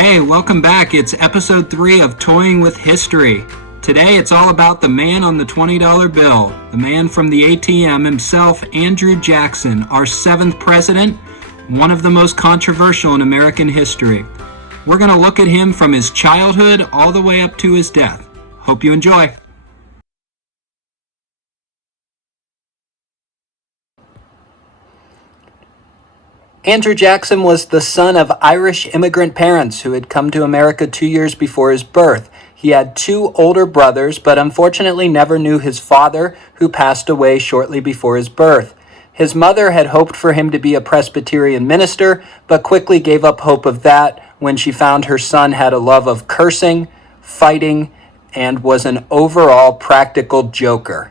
Hey, welcome back. It's episode 3 of Toying with History. Today it's all about the man on the $20 bill, the man from the ATM himself, Andrew Jackson, our 7th president, one of the most controversial in American history. We're going to look at him from his childhood all the way up to his death. Hope you enjoy. Andrew Jackson was the son of Irish immigrant parents who had come to America 2 years before his birth. He had 2 older brothers, but unfortunately never knew his father, who passed away shortly before his birth. His mother had hoped for him to be a Presbyterian minister, but quickly gave up hope of that when she found her son had a love of cursing, fighting, and was an overall practical joker.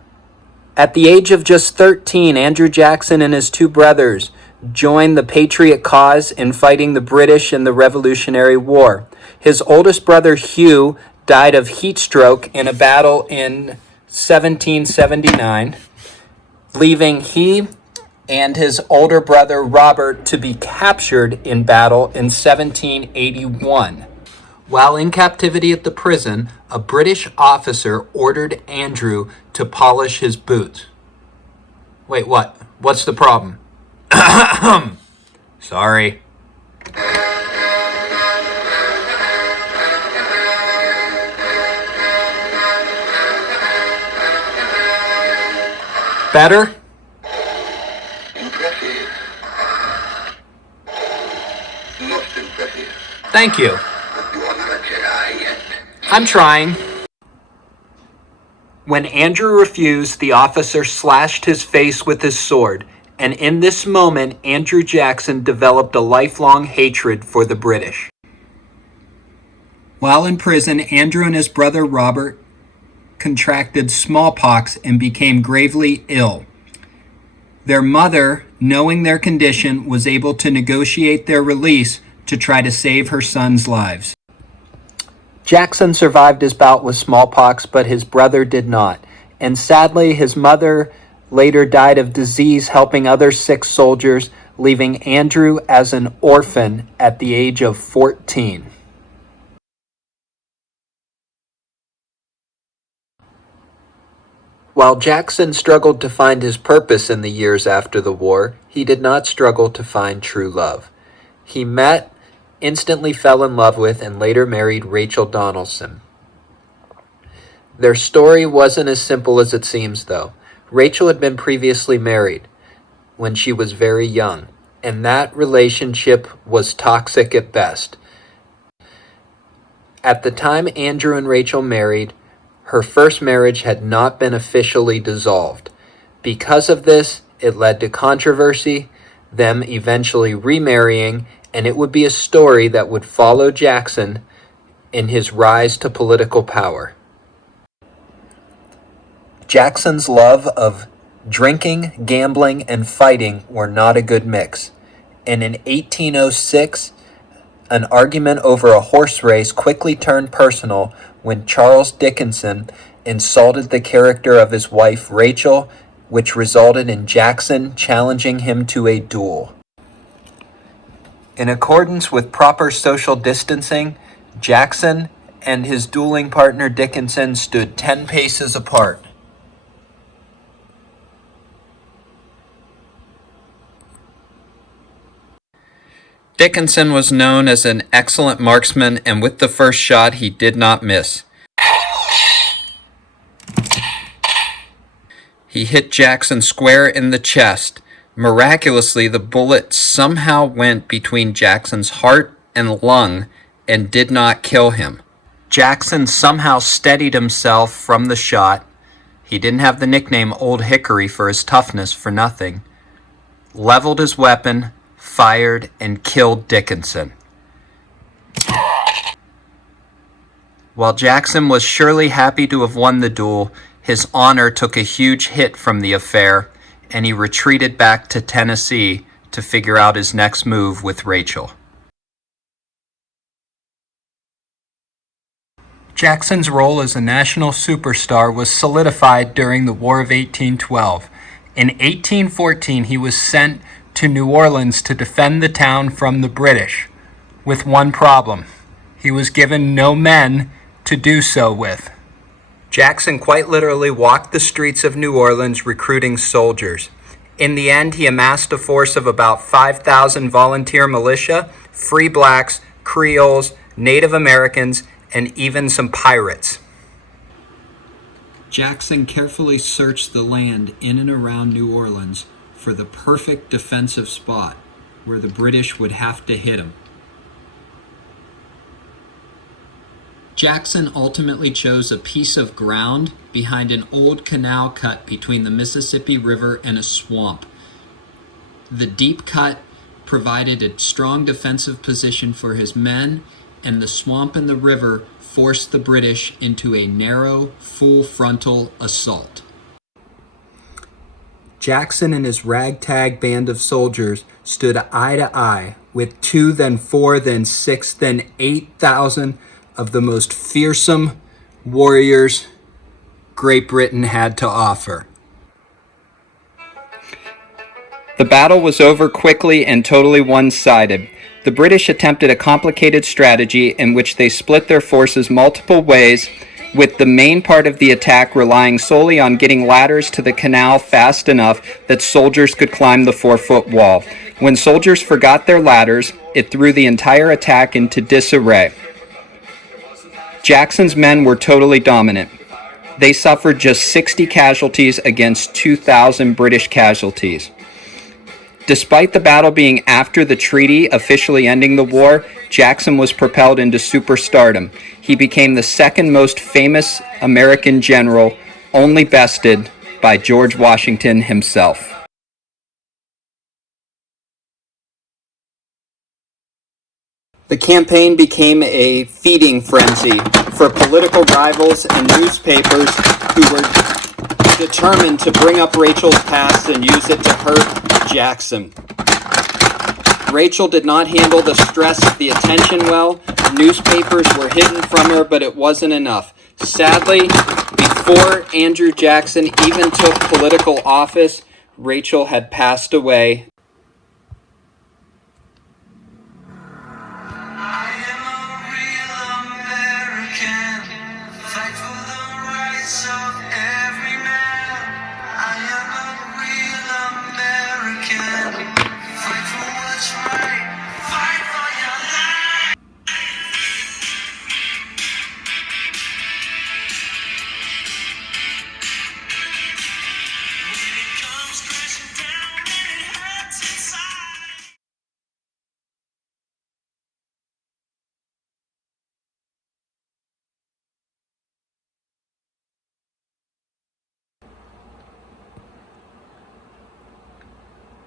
At the age of just 13, Andrew Jackson and his 2 brothers joined the Patriot cause in fighting the British in the Revolutionary War. His oldest brother, Hugh, died of heat stroke in a battle in 1779, leaving he and his older brother, Robert, to be captured in battle in 1781. While in captivity at the prison, a British officer ordered Andrew to polish his boots. Wait, what? What's the problem? Sorry. Better? Impressive. Most impressive. Thank you. But you are not a Jedi yet. I'm trying. When Andrew refused, the officer slashed his face with his sword, and in this moment, Andrew Jackson developed a lifelong hatred for the British. While in prison, Andrew and his brother Robert contracted smallpox and became gravely ill. Their mother, knowing their condition, was able to negotiate their release to try to save her son's lives. Jackson survived his bout with smallpox, but his brother did not. And sadly, his mother later died of disease helping other sick soldiers, leaving Andrew as an orphan at the age of 14. While Jackson struggled to find his purpose in the years after the war, he did not struggle to find true love. He met, instantly fell in love with, and later married Rachel Donaldson. Their story wasn't as simple as it seems, though. Rachel had been previously married when she was very young, and that relationship was toxic at best. At the time Andrew and Rachel married, her first marriage had not been officially dissolved. Because of this, it led to controversy, them eventually remarrying, and it would be a story that would follow Jackson in his rise to political power. Jackson's love of drinking, gambling, and fighting were not a good mix. And in 1806, an argument over a horse race quickly turned personal when Charles Dickinson insulted the character of his wife Rachel, which resulted in Jackson challenging him to a duel. In accordance with proper social distancing, Jackson and his dueling partner Dickinson stood 10 paces apart. Dickinson was known as an excellent marksman, and with the first shot, he did not miss. He hit Jackson square in the chest. Miraculously, the bullet somehow went between Jackson's heart and lung and did not kill him. Jackson somehow steadied himself from the shot. He didn't have the nickname Old Hickory for his toughness for nothing. Leveled his weapon, fired, and killed Dickinson. While Jackson was surely happy to have won the duel, his honor took a huge hit from the affair, and he retreated back to Tennessee to figure out his next move with Rachel. Jackson's role as a national superstar was solidified during the War of 1812. In 1814, he was sent to New Orleans to defend the town from the British, with one problem. He was given no men to do so with. Jackson quite literally walked the streets of New Orleans recruiting soldiers. In the end, he amassed a force of about 5,000 volunteer militia, free blacks, Creoles, Native Americans, and even some pirates. Jackson carefully searched the land in and around New Orleans for the perfect defensive spot where the British would have to hit him. Jackson ultimately chose a piece of ground behind an old canal cut between the Mississippi River and a swamp. The deep cut provided a strong defensive position for his men, and the swamp and the river forced the British into a narrow, full frontal assault. Jackson and his ragtag band of soldiers stood eye to eye with 2, then 4, then 6, then 8,000 of the most fearsome warriors Great Britain had to offer. The battle was over quickly and totally one-sided. The British attempted a complicated strategy in which they split their forces multiple ways, with the main part of the attack relying solely on getting ladders to the canal fast enough that soldiers could climb the 4-foot wall. When soldiers forgot their ladders, it threw the entire attack into disarray. Jackson's men were totally dominant. They suffered just 60 casualties against 2,000 British casualties. Despite the battle being after the treaty officially ending the war, Jackson was propelled into superstardom. He became the second most famous American general, only bested by George Washington himself. The campaign became a feeding frenzy for political rivals and newspapers who were determined to bring up Rachel's past and use it to hurt Jackson. Rachel did not handle the stress of the attention well. Newspapers were hidden from her, but it wasn't enough. Sadly, before Andrew Jackson even took political office, Rachel had passed away.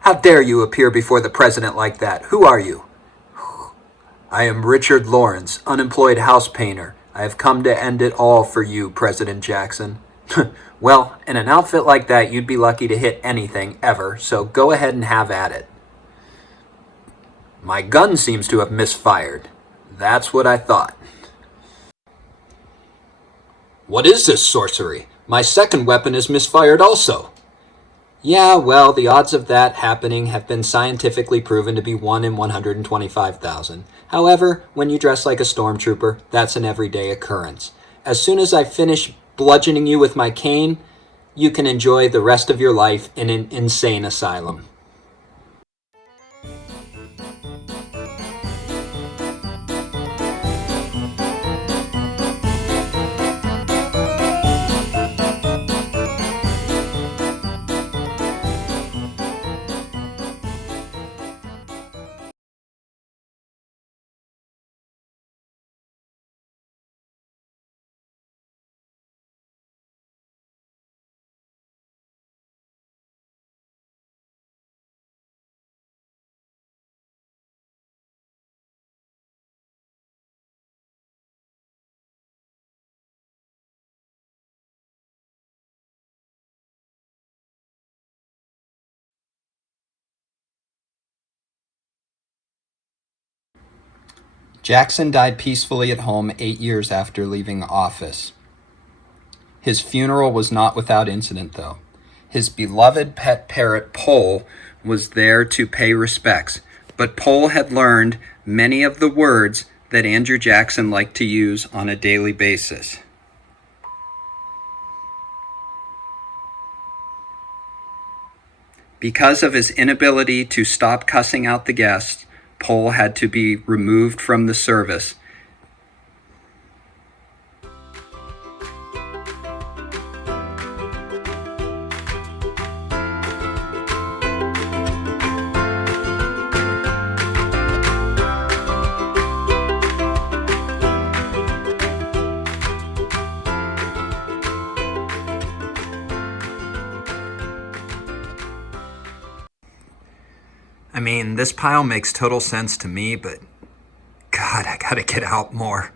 How dare you appear before the president like that? Who are you? I am Richard Lawrence, unemployed house painter. I have come to end it all for you, President Jackson. Well, in an outfit like that, you'd be lucky to hit anything, ever, so go ahead and have at it. My gun seems to have misfired. That's what I thought. What is this sorcery? My second weapon is misfired also. Yeah, well, the odds of that happening have been scientifically proven to be 1 in 125,000. However, when you dress like a stormtrooper, that's an everyday occurrence. As soon as I finish bludgeoning you with my cane, you can enjoy the rest of your life in an insane asylum. Jackson died peacefully at home 8 years after leaving office. His funeral was not without incident, though. His beloved pet parrot, Pole, was there to pay respects, but Pole had learned many of the words that Andrew Jackson liked to use on a daily basis. Because of his inability to stop cussing out the guests, Pohl had to be removed from the service. I mean, this pile makes total sense to me, but God, I gotta get out more.